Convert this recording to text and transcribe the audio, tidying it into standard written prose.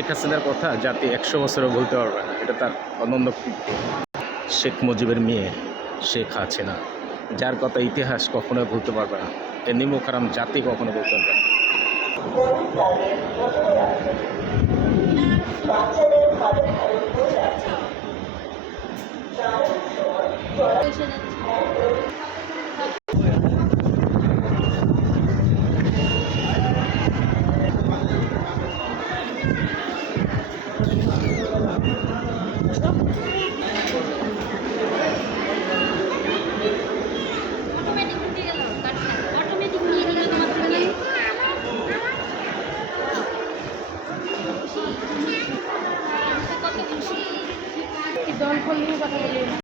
শেখ হাসিনার কথা জাতি 100 বছরও বলতে পারবে না, এটা তার অনন্য কীর্তি। শেখ মুজিবের মেয়ে শেখ হাসিনা, যার কথা ইতিহাস কখনোই ভুলতে পারবে না, এ নিমুখারাম জাতি কখনো বলতে পারবে না। দল নিয়ে কথা বলি।